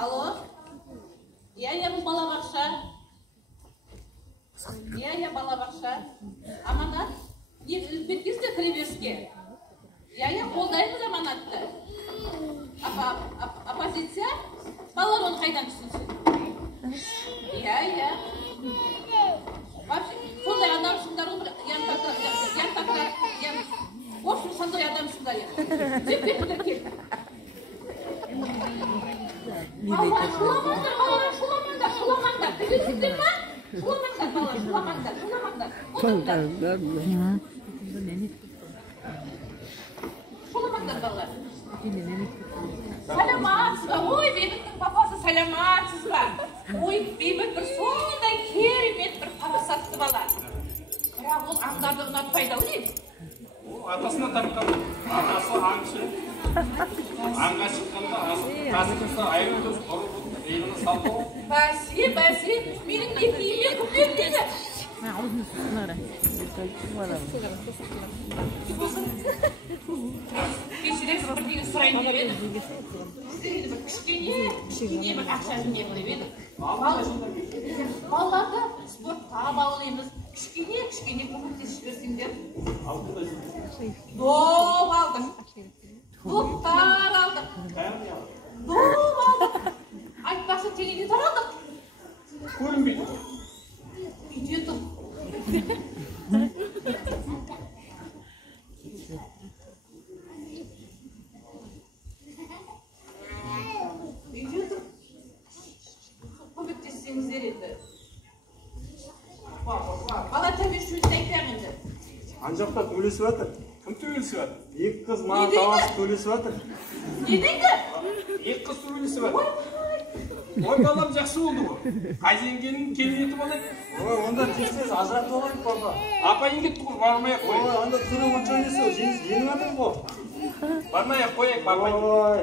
Алло? Я бұл балабақша. Я балабақша. Аманат? Не үлпеткізді кіреберіске? Я қолдаймыз аманатты. Оппозиция? Балалар оны қайдан түсінсін? Я. Сондай адамсыңдар ғой, янтақта, в общем, сондай адамсыңдар енді. Сөйтпетіңдер келді. Шуламаңдар. Білесіңдер ма? Шуламаңдар, балалар, шуламаңдар. Шуламаңдар, балалар. Саламатсыз ба? Ой, Бейбіттің папасы саламатсыз ба? Ой, Бейбіт бір сондай керемет бір парасатты бала. Бірақ ол аңдарды ұнатпайды ау деймін. Атасына тапқан, атасы аңшы. Аңға шыққанда қасықса айырылып ұрып иығына салды ғой. Бәсе, менің екі име күмбет дейді. Кешірек бірдеңе сұрайын деп едім. Сіздерге бір кішкене бір ақша жинап деп едім. Балаларды спортқа баулаймыз. Кішкене көмектесіп жіберсеңдер. Доп алдым. Доптар алдық. Доп алдық. Айтпақшы телевизор алдық. Көрінбейді. Үйде тұр. Көмектессеңіздер еді. Бала тәбешімізді айтпағын енді. Анжақта төлесіп жатыр. Кім төлесіп жатыр? Екі қыз маған таласып төлесіп жатыр. Не дейді? Екі қыз төлесіп жатыр. Ой, балам жақсы болды ғой. Қайзенгенің келметі болады. Ой, онда тез ажыратып алайық, папа. Апайын кетті ғой, бармай-ақ қой. Ой, онда түрі онша несі, жеңіп жатыр ғой. Бармай-ақ қояйық, апайын. Ой.